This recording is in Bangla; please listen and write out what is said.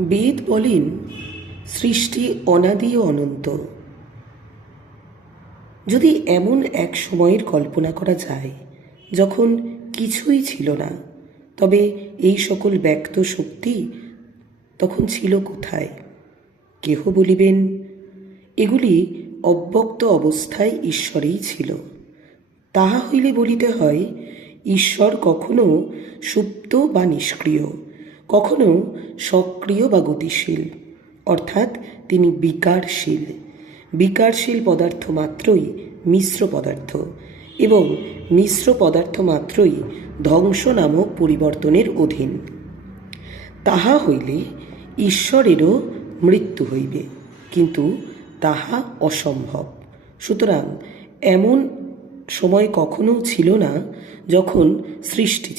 বেদ বলেন সৃষ্টি অনাদি ও অনন্ত। যদি এমন এক সময়ের কল্পনা করা যায় যখন কিছুই ছিল না, তবে এই সকল ব্যক্ত শক্তি তখন ছিল কোথায়? কেহ বলিবেন এগুলি অব্যক্ত অবস্থায় ঈশ্বরেই ছিল। তাহা হইলে বলিতে হয় ঈশ্বর কখনো সুপ্ত বা নিষ্ক্রিয়, কখনো সক্রিয় বা গতিশীল, অর্থাৎ তিনি বিকারশীল। বিকারশীল পদার্থ মাত্রই মিশ্র পদার্থ, এবং মিশ্র পদার্থ মাত্রই ধ্বংস নামক পরিবর্তনের অধীন। তাহা হইলে ঈশ্বরেরও মৃত্যু হইবে, কিন্তু তাহা অসম্ভব। সুতরাং এমন সময় কখনো ছিল না যখন সৃষ্টি